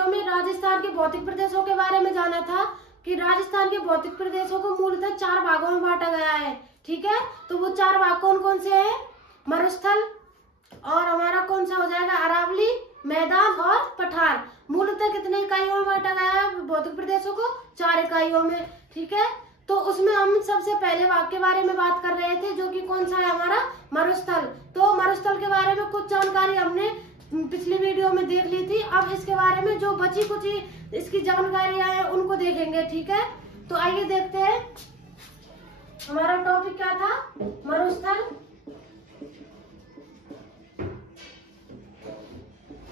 Video में राजस्थान के भौतिक प्रदेशों के बारे में जाना था कि राजस्थान के भौतिक प्रदेशों को मूलतः 4 भागों में बांटा गया है। ठीक है, तो वो 4 भाग कौन कौन से हैं? मरुस्थल, और हमारा कौन सा हो जाएगा? अरावली, मैदान और पठार। मूलतः कितने इकाइयों में बांटा गया है भौतिक प्रदेशों को? 4 इकाइयों में। ठीक है, तो उसमें हम सबसे पहले भाग के बारे में बात कर रहे थे, जो कि कौन सा है हमारा? मरुस्थल। तो मरुस्थल के बारे में कुछ जानकारी हमने पिछली वीडियो में देख ली थी। अब इसके बारे में जो बची कुछ इसकी जानकारियां हैं उनको देखेंगे। ठीक है, तो आइए देखते हैं हमारा टॉपिक क्या था। मरुस्थल।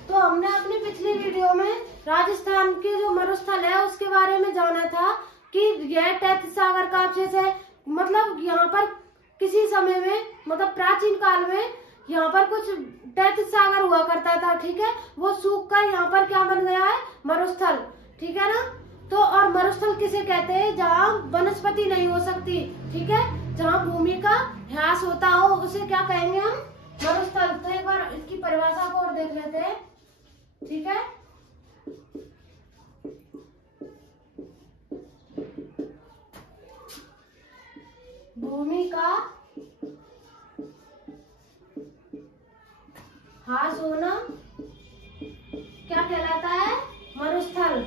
तो हमने अपनी पिछली वीडियो में राजस्थान के जो मरुस्थल है उसके बारे में जाना था कि यह तैतीस सागर का अवशेष है। मतलब यहाँ पर किसी समय में, मतलब प्राचीन काल में यहाँ पर कुछ 33 सागर हुआ करता था। ठीक है, वो सूख कर यहाँ पर क्या बन गया है? मरुस्थल। ठीक है ना। तो और मरुस्थल किसे कहते हैं? जहाँ वनस्पति नहीं हो सकती। ठीक है, जहाँ भूमि का ह्रास होता हो उसे क्या कहेंगे हम? मरुस्थल। तो एक बार इसकी परिभाषा को और देख लेते हैं। ठीक है, भूमि का ह्रास होना क्या कहलाता है? मरुस्थल।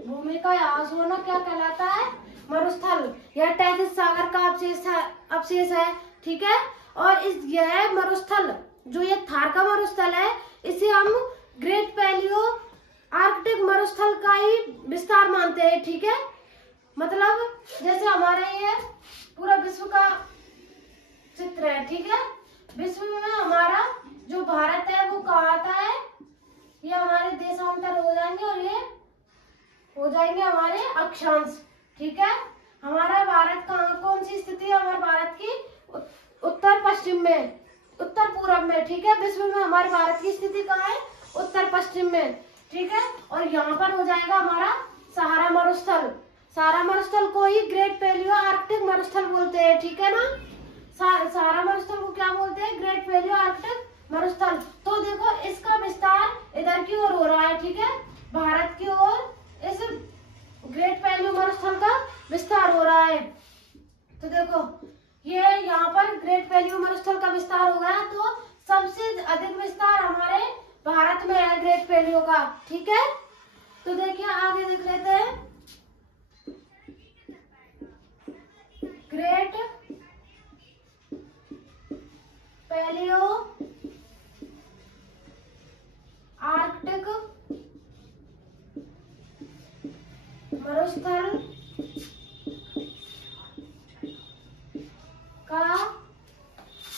भूमि का ह्रास होना क्या कहलाता है? मरुस्थल। यह 33 सागर का अवशेष है। ठीक है, और यह मरुस्थल, जो ये थार का मरुस्थल है, इसे हम ग्रेट पैलियो आर्कटिक मरुस्थल का ही विस्तार मानते हैं। ठीक है, मतलब जैसे हमारा ये पूरा विश्व का चित्र है। ठीक है, विश्व में हमारा जो भारत है वो कहाँ आता है? ये हमारे देशांतर हो जाएंगे और ये हो जाएंगे हमारे अक्षांश। ठीक है, हमारा भारत कहाँ, कौन सी स्थिति है हमारे भारत की? उत्तर पश्चिम में, उत्तर पूर्व में। ठीक है, विश्व में हमारे भारत की स्थिति कहाँ है? उत्तर पश्चिम में। ठीक है, और यहाँ पर हो जाएगा हमारा सहारा मरुस्थल। सहारा मरुस्थल को ही ग्रेट पैलियो आर्कटिक मरुस्थल बोलते हैं। ठीक है ना, सहारा मरुस्थल को क्या बोलते हैं? ग्रेट पैलियो आर्कटिक मरुस्थल। तो देखो इसका विस्तार इधर की ओर हो रहा है। ठीक है, भारत की ओर इस ग्रेट पैलियो मरुस्थल का विस्तार हो रहा है। तो देखो ये यहाँ पर ग्रेट पैलियो मरुस्थल का विस्तार हो गया, तो सबसे अधिक विस्तार हमारे भारत में है ग्रेट पैलियो का। ठीक है, तो देखिए आगे देख लेते हैं। ग्रेट पैलियो आर्कटिक मरुस्थल का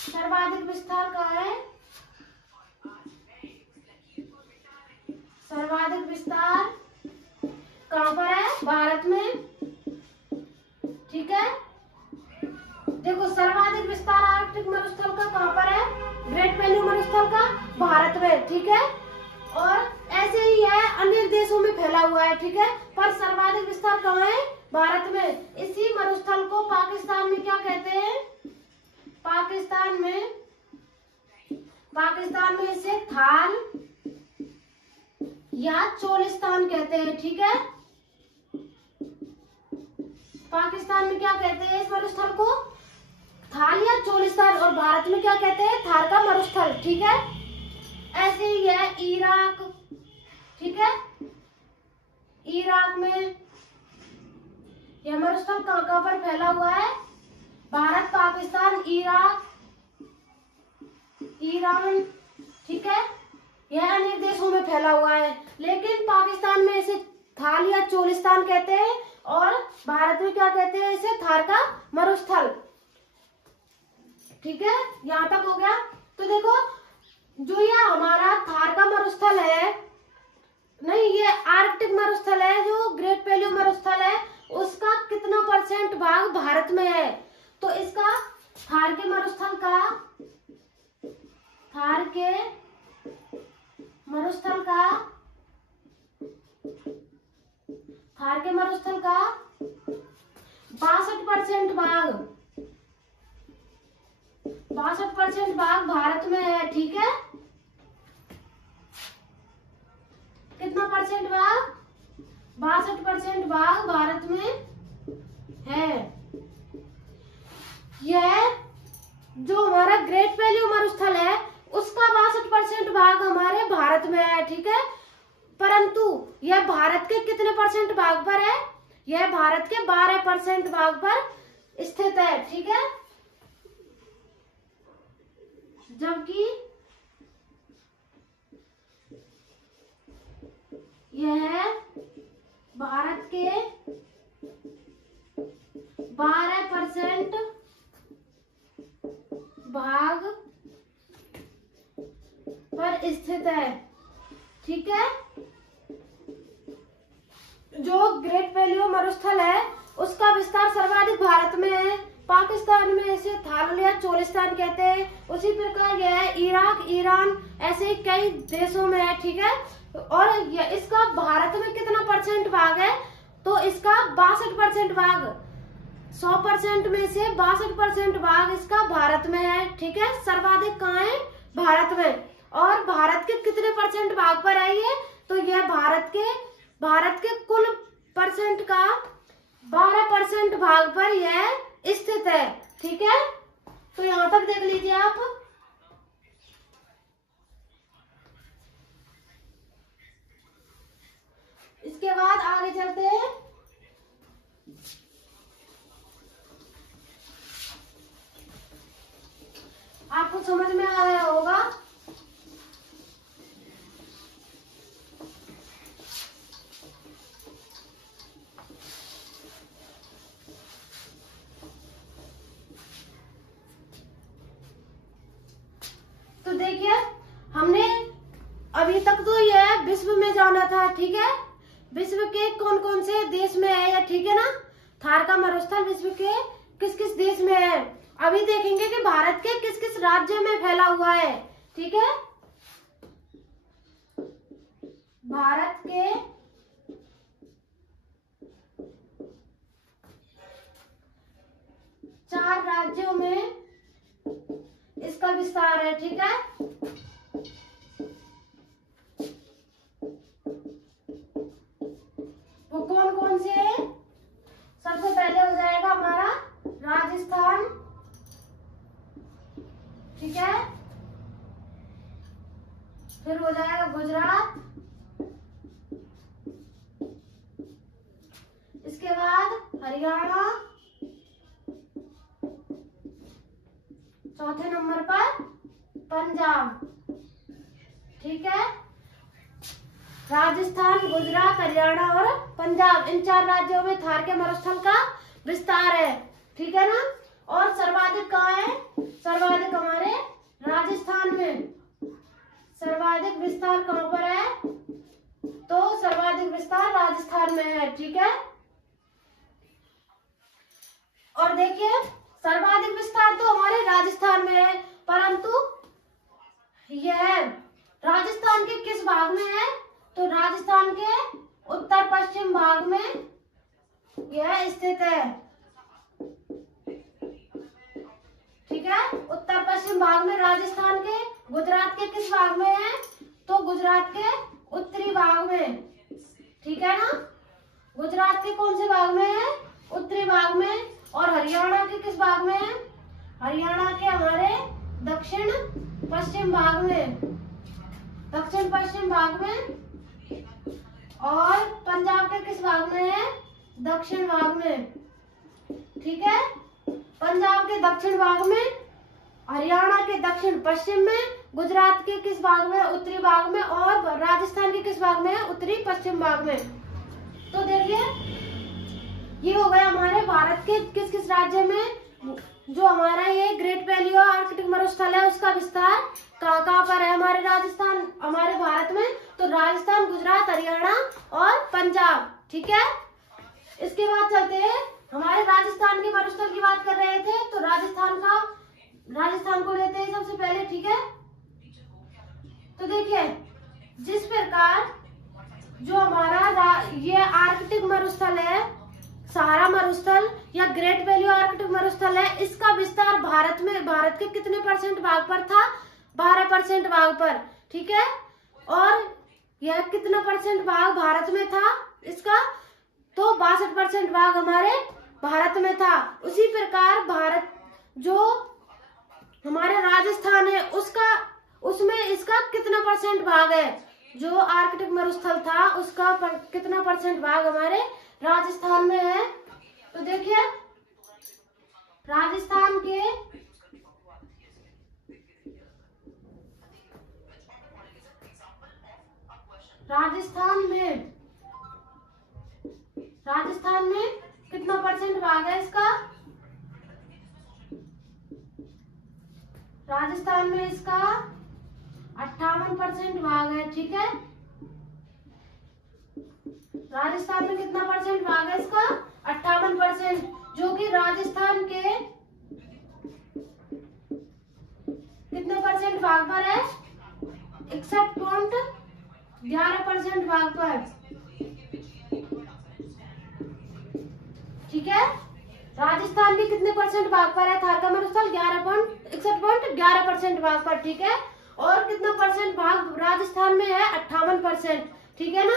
सर्वाधिक विस्तार कहाँ है? सर्वाधिक विस्तार कहाँ पर है? भारत में। ठीक है, देखो सर्वाधिक विस्तार आर्कटिक मरुस्थल का कहाँ पर है? ग्रेट पैलियो मरुस्थल का भारत में। ठीक है, और ऐसे ही है अन्य देशों में फैला हुआ है। ठीक है, पर सर्वाधिक विस्तार कहाँ है? भारत में। इसी मरुस्थल को पाकिस्तान में क्या कहते हैं? पाकिस्तान में इसे थाल या चोलिस्तान कहते हैं। ठीक है, पाकिस्तान में क्या कहते हैं इस मरुस्थल को? थाल या चोलिस्तान। और भारत में क्या कहते हैं? थार का मरुस्थल। ठीक है, ऐसे ही है इराक। ठीक है, इराक में यह मरुस्थल कहाँ पर फैला हुआ है? Bharat, Pakistan, Iraq, Iran. ठीक है, यह अनेक देशों में फैला हुआ है, लेकिन पाकिस्तान में इसे थाल या चोलिस्तान कहते हैं और भारत में क्या कहते हैं? इसे थार का मरुस्थल। ठीक है, यहाँ तक हो गया। तो देखो जो ये हमारा थार का मरुस्थल है, नहीं ये आर्कटिक मरुस्थल है, जो ग्रेट पैलियो मरुस्थल है, उसका कितना % भाग भारत में है? तो इसका थार के मरुस्थल का थार के मरुस्थल का थार के मरुस्थल का 62% भाग भाग भारत में है, ठीक है। कितना परसेंट भाग? 62% भाग भारत में है। यह जो हमारा ग्रेट वैल्यू मरुस्थल है उसका 62% भाग हमारे भारत में है, ठीक है। परंतु यह भारत के कितने परसेंट भाग पर है? यह भारत के 12% भाग पर स्थित है, ठीक है। जबकि यह भारत के 12% भाग पर स्थित है, ठीक है। जो ग्रेट वैल्यू मरुस्थल है उसका विस्तार सर्वाधिक भारत में है। पाकिस्तान में इसे थाल या चोलिस्तान कहते हैं। उसी प्रकार यह इराक, ईरान ऐसे कई देशों में है, ठीक है। और इसका भारत में कितना परसेंट भाग है? तो इसका 62% भाग, 100% में से 62% भाग इसका भारत में है, ठीक है। सर्वाधिक कहाँ है? भारत में। और भारत के कितने परसेंट भाग पर है ये? तो यह भारत के कुल परसेंट का 12% भाग पर यह स्थित है, ठीक है। तो यहाँ तक देख लीजिए आप। इसके बाद आगे चलते हैं। आपको समझ में आ रहा होगा। तो देखिए, हमने अभी तक तो यह विश्व में जाना था, ठीक है। विश्व के कौन कौन से देश में है या, ठीक है ना। थार का मरुस्थल विश्व के किस किस देश में है। अभी देखेंगे कि भारत के किस किस राज्य में फैला हुआ है, ठीक है। भारत के 4 राज्यों में इसका विस्तार है, ठीक है। वो कौन कौन से है? सबसे पहले हो जाएगा हमारा राजस्थान, ठीक है। फिर हो जाएगा गुजरात, इसके बाद हरियाणा, चौथे नंबर पर पंजाब, ठीक है। राजस्थान, गुजरात, हरियाणा और पंजाब, इन 4 राज्यों में थार के मरुस्थल का विस्तार है, ठीक है ना। और सर्वाधिक कहाँ है? सर्वाधिक हमारे राजस्थान में। सर्वाधिक विस्तार कहाँ पर है? तो सर्वाधिक विस्तार राजस्थान में है, ठीक है। और देखिए, सर्वाधिक विस्तार तो हमारे राजस्थान में है, परंतु यह राजस्थान के किस भाग में है? तो राजस्थान के उत्तर पश्चिम भाग में यह स्थित है, ठीक है। उत्तर पश्चिम भाग में राजस्थान के। गुजरात के किस भाग में है? तो गुजरात के उत्तरी भाग में, ठीक है ना। गुजरात के कौन से भाग में है? उत्तरी भाग में। और हरियाणा के किस भाग में है? हरियाणा के हमारे दक्षिण पश्चिम भाग में, दक्षिण पश्चिम भाग में। और पंजाब के किस भाग में है? दक्षिण भाग में, ठीक है। पंजाब के दक्षिण भाग में, हरियाणा के दक्षिण पश्चिम में, गुजरात के किस भाग में? उत्तरी भाग में। और राजस्थान के किस भाग में है? उत्तरी पश्चिम भाग में। तो देखिए, ये हो गया हमारे भारत के किस किस राज्य में जो हमारा ये ग्रेट वैल्यू आर्कटिक मरुस्थल है उसका विस्तार कहाँ कहाँ पर है हमारे राजस्थान, हमारे भारत में। तो राजस्थान, गुजरात, हरियाणा और पंजाब, ठीक है। इसके बाद चलते हैं, हमारे राजस्थान के मरुस्थल की बात कर रहे थे, तो राजस्थान को लेते हैं सबसे पहले, ठीक है। तो देखिए, जिस प्रकार जो हमारा ये आर्कटिक मरुस्थल है, सहारा मरुस्थल या ग्रेट वैली आर्कटिक मरुस्थल है, इसका विस्तार भारत के कितने परसेंट भाग पर था? 12% भाग पर, ठीक है। और यह कितना परसेंट भाग भारत में था इसका? तो 62% भाग हमारे भारत में था। उसी प्रकार भारत जो हमारे राजस्थान है उसमें इसका कितना परसेंट भाग है? जो आर्कटिक मरुस्थल था उसका कितना परसेंट भाग हमारे राजस्थान में है? तो देखिए राजस्थान में कितना परसेंट भाग है इसका? राजस्थान में इसका 58% भाग है, ठीक है। राजस्थान में कितना परसेंट भाग है इसका? 58%, जो कि राजस्थान के कितने परसेंट भाग पर है? 61.11% भाग पर, ठीक है। राजस्थान भी कितने परसेंट भाग पर है थार का मरुस्थल? 61.11% भाग पर, ठीक है। और कितना परसेंट भाग राजस्थान में है? 58%, ठीक है ना।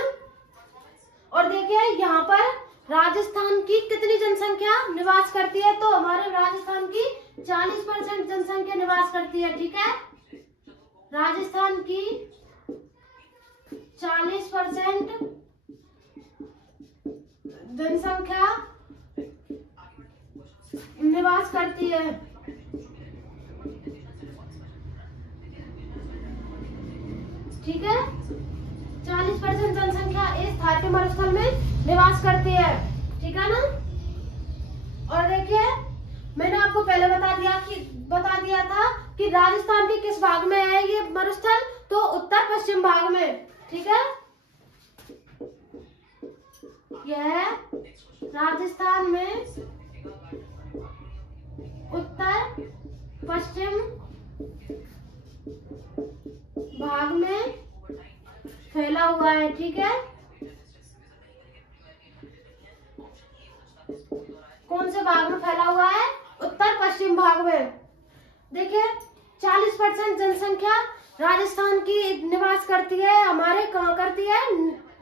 और देखिए यहाँ पर राजस्थान की कितनी जनसंख्या निवास करती है? तो हमारे राजस्थान की 40% जनसंख्या निवास करती है, ठीक है। राजस्थान की 40% जनसंख्या निवास करती है, ठीक है। 40% जनसंख्या इस थार के मरुस्थल में निवास करती है, ठीक है ना। और देखिए मैंने आपको पहले बता दिया था कि राजस्थान के किस भाग में है ये मरुस्थल? तो उत्तर पश्चिम भाग में, ठीक है। यह राजस्थान में उत्तर पश्चिम भाग में फैला हुआ है, ठीक है। कौन से भाग में फैला हुआ है? उत्तर पश्चिम भाग में। देखिए 40% जनसंख्या राजस्थान की निवास करती है, हमारे कहाँ करती है?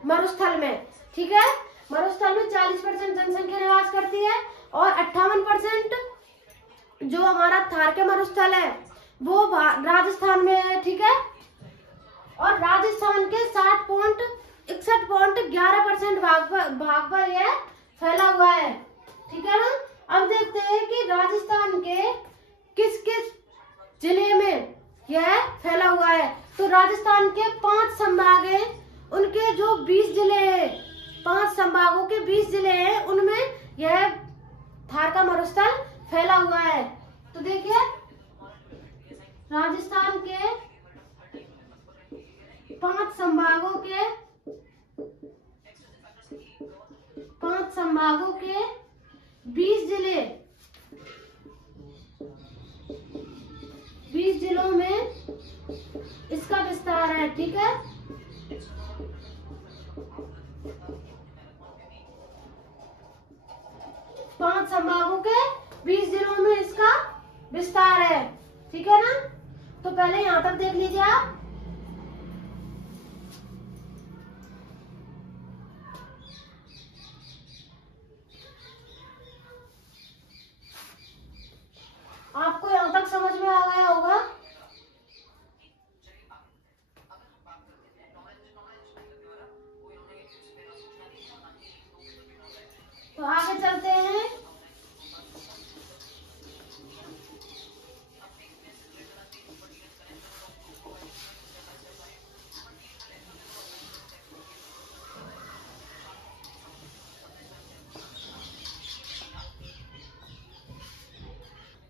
मरुस्थल में, ठीक है। मरुस्थल में 40% जनसंख्या निवास करती है और 58% जो हमारा थार के मरुस्थल है वो राजस्थान में है, ठीक है। और राजस्थान के 61.11% भाग पर यह फैला हुआ है, ठीक है ना। अब देखते हैं कि राजस्थान के किस किस जिले में यह फैला हुआ है। तो राजस्थान के 5 संभाग हैं, उनके जो 20 जिले हैं, 5 संभागों के 20 जिले हैं, उनमें यह थार का मरुस्थल फैला हुआ है। तो देखिए राजस्थान के 5 संभागों के 20 जिलों में इसका विस्तार है, ठीक है। पांच संभागों के 20 जिलों में इसका विस्तार है, ठीक है ना। तो पहले यहाँ तक देख लीजिए आप। आपको यहाँ तक समझ में आ गया होगा। तो आगे चलते हैं।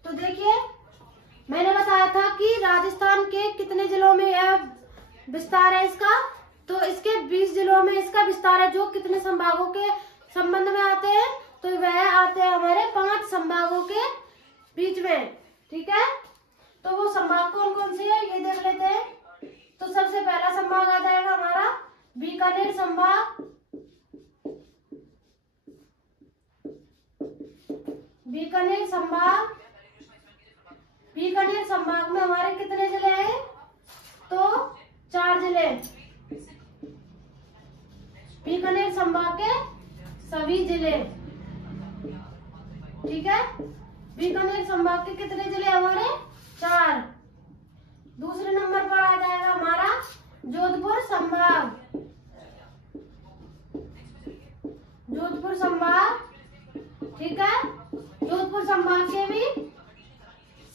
तो देखिए मैंने बताया था कि राजस्थान के कितने जिलों में यह विस्तार है इसका। तो इसके 20 जिलों में इसका विस्तार है, जो कितने संभागों के संबंध में आते हैं? तो वह आते हैं हमारे 5 संभागों के बीच में, ठीक है। तो वो संभाग कौन कौन से है ये देख लेते हैं। तो सबसे पहला संभाग आ जाएगा हमारा बीकानेर संभाग, बीकानेर संभाग में हमारे कितने जिले हैं? तो 4 जिले। बीकानेर संभाग के सभी जिले, ठीक है। बीकानेर संभाग के कितने जिले हमारे? 4। दूसरे नंबर पर आ जाएगा हमारा जोधपुर संभाग। जोधपुर संभाग, ठीक है। जोधपुर संभाग के भी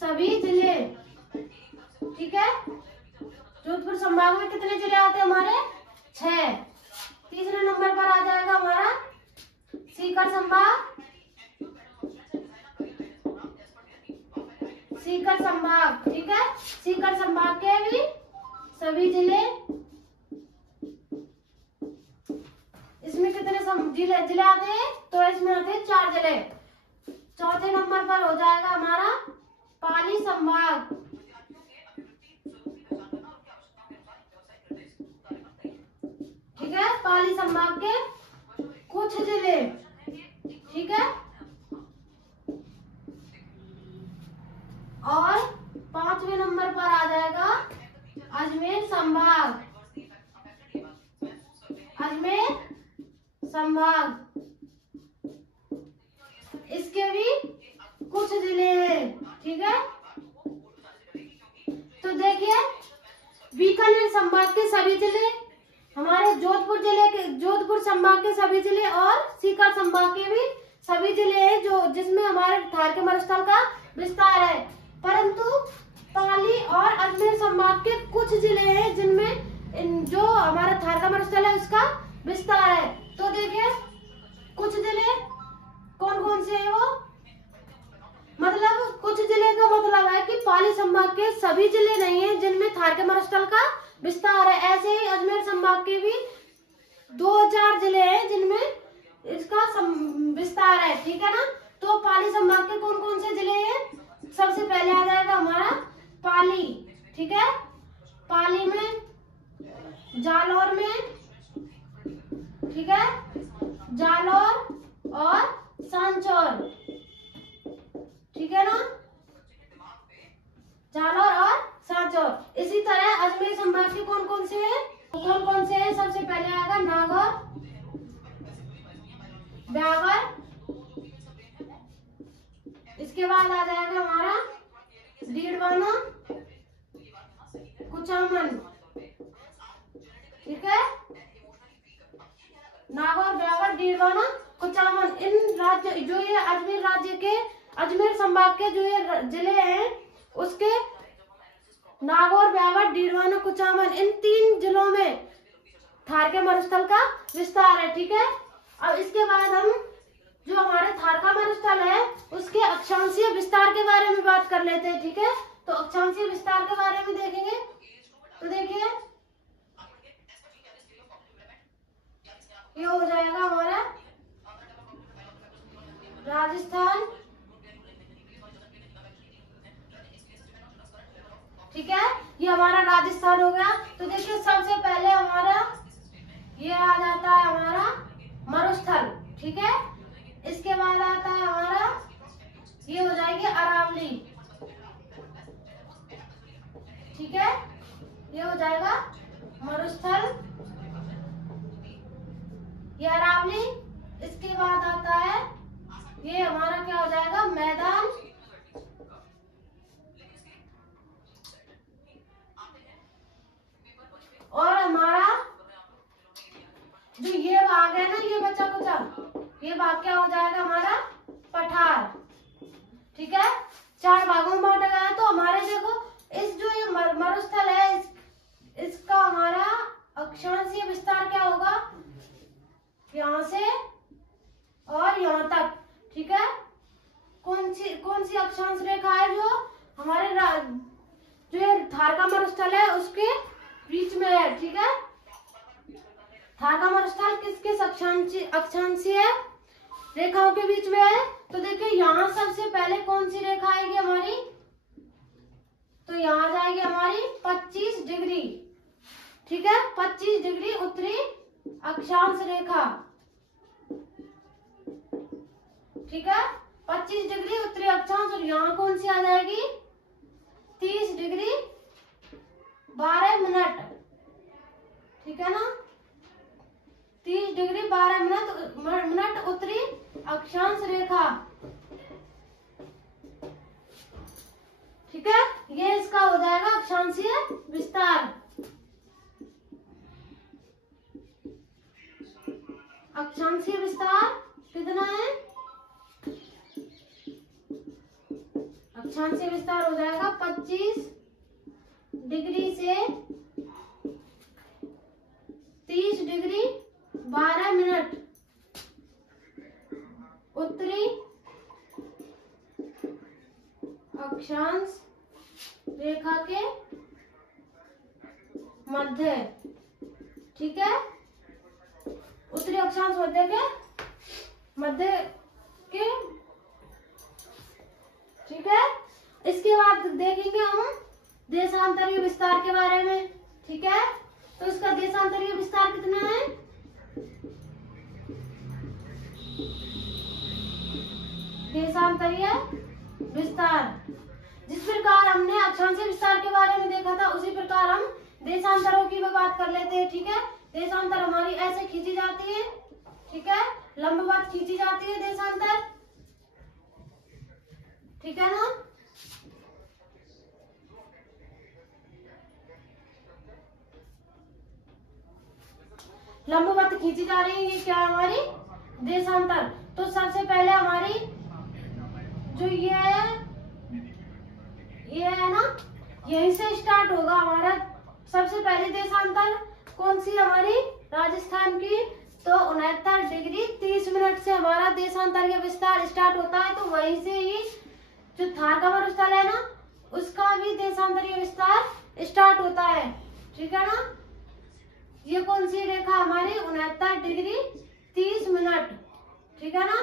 सभी जिले, ठीक है। जोधपुर संभाग में कितने जिले आते हैं हमारे? 6। तीसरे नंबर पर आ जाएगा हमारा सीकर संभाग। सीकर संभाग, ठीक है। सीकर संभाग के भी सभी जिले। इसमें कितने जिले आते हैं? तो इसमें आते हैं 4 जिले। चौथे नंबर पर हो जाएगा हमारा पाली संभाग। ठीक है, पाली संभाग के कुछ जिले, ठीक है। और 5वें नंबर पर आ जाएगा अजमेर संभाग। अजमेर संभाग, इसके भी कुछ जिले हैं, ठीक है। तो देखिए, बीकानेर संभाग के सभी जिले, हमारे जोधपुर संभाग के सभी जिले और सीकर संभाग के भी सभी जिले हैं जो जिसमें हमारे थार के मरुस्थल का विस्तार है। परंतु पाली और अजमेर संभाग के कुछ जिले हैं जिनमें जो हमारा थार का मरुस्थल है उसका विस्तार है। तो देखिए, कुछ जिले कौन कौन से हैं वो? मतलब कुछ जिले का मतलब है कि पाली संभाग के सभी जिले नहीं है जिनमें थार के मरुस्थल का विस्तार है। ऐसे ही अजमेर संभाग के भी 2-4 जिले हैं जिनमें इसका विस्तार है, ठीक है ना। तो पाली संभाग के कौन कौन से जिले हैं? सबसे पहले आ जाएगा हमारा पाली, ठीक है। पाली में, जालौर में, ठीक है, जालौर और सांचौर, ठीक है ना, जालौर और सांचौर। इसी तरह अजमेर संभाग के कौन कौन से हैं? सबसे पहले आएगा नागौर, ब्यावर, इसके बाद आ जाएगा हमारा डीडवाना, कुचामन, ठीक है। नागौर, ब्यावर, डीडवाना, कुचामन, इन राज्य जो ये अजमेर राज्य के अजमेर संभाग के जो ये जिले हैं उसके नागौर, ब्यावर, डीडवाना, कुचामन, इन 3 जिलों में थार के मरुस्थल का विस्तार है, ठीक है। अब इसके बाद हम जो हमारे थार का मरुस्थल है उसके अक्षांशीय विस्तार के बारे में बात कर लेते हैं, ठीक है। तो अक्षांशीय विस्तार के बारे में देखेंगे। तो देखिए, ये हो जाएगा हमारा राजस्थान, ठीक है। ये हमारा राजस्थान हो गया। तो देखिए, सबसे पहले हमारा ये आ जाता है हमारा मरुस्थल, ठीक है। इसके बाद आता है हमारा, ये हो जाएगी अरावली, ठीक है। ये हो जाएगा मरुस्थल, ये अरावली। इसके बाद आता है ये हमारा क्या हो जाएगा? मैदान, और हमारा जो ये भाग है ना, ये बचा कुचा, ये भाग क्या हो जाएगा हमारा? पठार, ठीक है। 4 भागों में बांटा गया है। तो हमारे देखो, इस जो ये मरुस्थल है इसका हमारा अक्षांशीय विस्तार क्या होगा? यहाँ से और यहाँ तक, ठीक है। कौन सी अक्षांश रेखा है जो हमारे जो ये थार का मरुस्थल है उसके बीच में है, ठीक है। थार का मरुस्थल किस अक्षांशीय रेखाओं के बीच में है? तो देखिए, यहाँ सबसे पहले कौन सी रेखा आएगी हमारी? तो यहाँ जाएगी हमारी 25 डिग्री, ठीक है। 25 डिग्री उत्तरी अक्षांश रेखा, ठीक है। 25 डिग्री उत्तरी अक्षांश, और यहाँ कौन सी आ जाएगी 30 डिग्री 12 मिनट, ठीक है ना, 30 डिग्री 12 मिनट उत्तरी अक्षांश रेखा, ठीक है। ये इसका हो जाएगा अक्षांशीय विस्तार। अक्षांशीय विस्तार कितना है, अक्षांशीय विस्तार हो जाएगा 25 डिग्री से 30 डिग्री 12 मिनट उत्तरी अक्षांश रेखा के मध्य, ठीक है, उत्तरी अक्षांश मध्य के, ठीक है। इसके बाद देखेंगे हम देशांतरीय विस्तार के बारे में, ठीक है। तो इसका देशांतरीय विस्तार कितना है, देशांतरीय विस्तार, जिस प्रकार हमने अक्षांशीय विस्तार के बारे में देखा था उसी प्रकार हम देशांतरों की भी बात कर लेते हैं, ठीक है। देशांतर हमारी ऐसे खींची जाती है, ठीक है, लंबवत खींची जाती है देशांतर, ठीक है ना। लंबवत खींची जा रही है, ये क्या है हमारी देशांतर। तो सबसे पहले हमारी जो ये है ना, यहीं से स्टार्ट होगा हमारा सबसे पहले देशांतर। कौन सी हमारी राजस्थान की, तो 69 डिग्री 30 मिनट से हमारा देशांतरीय विस्तार स्टार्ट होता है। तो वहीं से ही जो थार का मरुस्थल है ना, उसका भी देशांतरीय विस्तार स्टार्ट होता है, ठीक है ना। ये कौन सी रेखा हमारी 69 डिग्री 30 मिनट, ठीक है ना,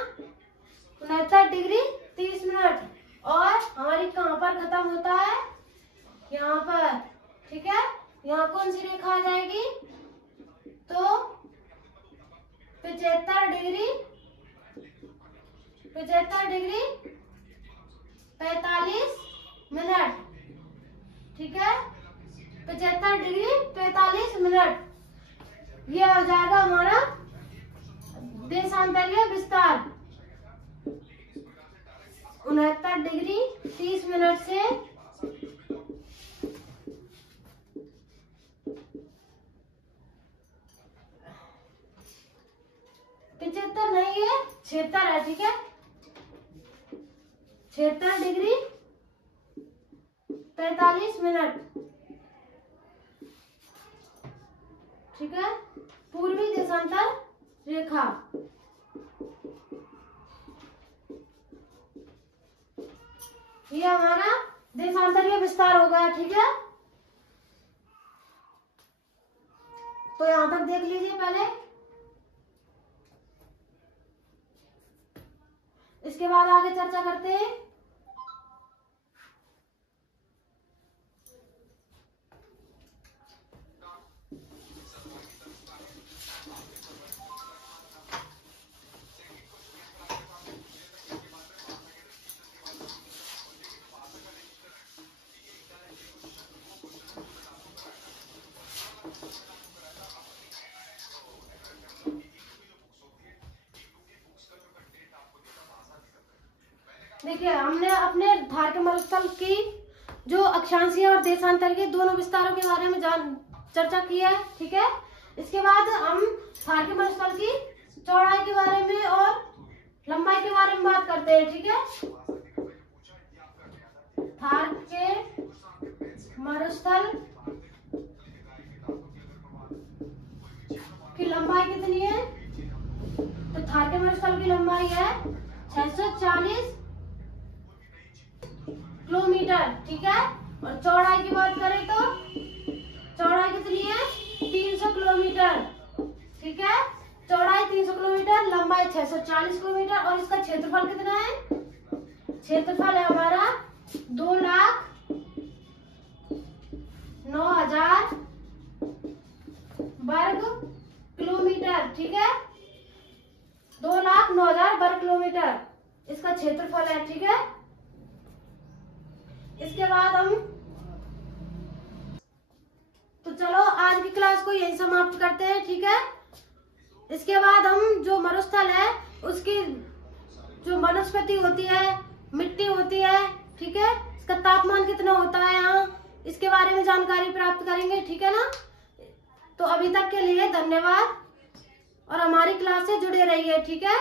69 डिग्री 30 मिनट। और हमारी कहाँ पर खत्म होता है, यहाँ पर, ठीक है। यहाँ कौन सी रेखा आ जाएगी, तो 75 डिग्री 45 मिनट, ठीक है, 75 डिग्री 45 मिनट। ये हो जाएगा हमारा देशांतरीय विस्तार 69 डिग्री 30 मिनट से 75 नहीं है, 76 है, ठीक है, 76 डिग्री 45 मिनट, ठीक है, पूर्वी देशांतर रेखा। ये हमारा देशांतरीय विस्तार हो गया, ठीक है। तो यहां तक देख लीजिए पहले, इसके बाद आगे चर्चा करते हैं। देखिए, हमने अपने थार के मरुस्थल की जो अक्षांशीय और देशांतरीय दोनों विस्तारों के बारे में चर्चा की है, ठीक है। इसके बाद हम थार के मरुस्थल की चौड़ाई के बारे में और लंबाई के बारे में बात करते हैं, ठीक है। थार के मरुस्थल की लंबाई कितनी है, तो थार के मरुस्थल की लंबाई है 640 किलोमीटर, ठीक है। और चौड़ाई की बात करें तो चौड़ाई कितनी है 300 किलोमीटर, ठीक है। चौड़ाई 300 किलोमीटर, लंबाई 640 किलोमीटर। और इसका क्षेत्रफल कितना है, क्षेत्रफल है हमारा 2,09,000 वर्ग किलोमीटर, ठीक है, 2,09,000 वर्ग किलोमीटर इसका क्षेत्रफल है, ठीक है। इसके बाद हम तो चलो आज की क्लास को यही समाप्त करते हैं, ठीक है। इसके बाद हम जो मरुस्थल है उसकी जो वनस्पति होती है, मिट्टी होती है, ठीक है, इसका तापमान कितना होता है यहाँ, इसके बारे में जानकारी प्राप्त करेंगे, ठीक है ना। तो अभी तक के लिए धन्यवाद और हमारी क्लास से जुड़े रहिए, ठीक है।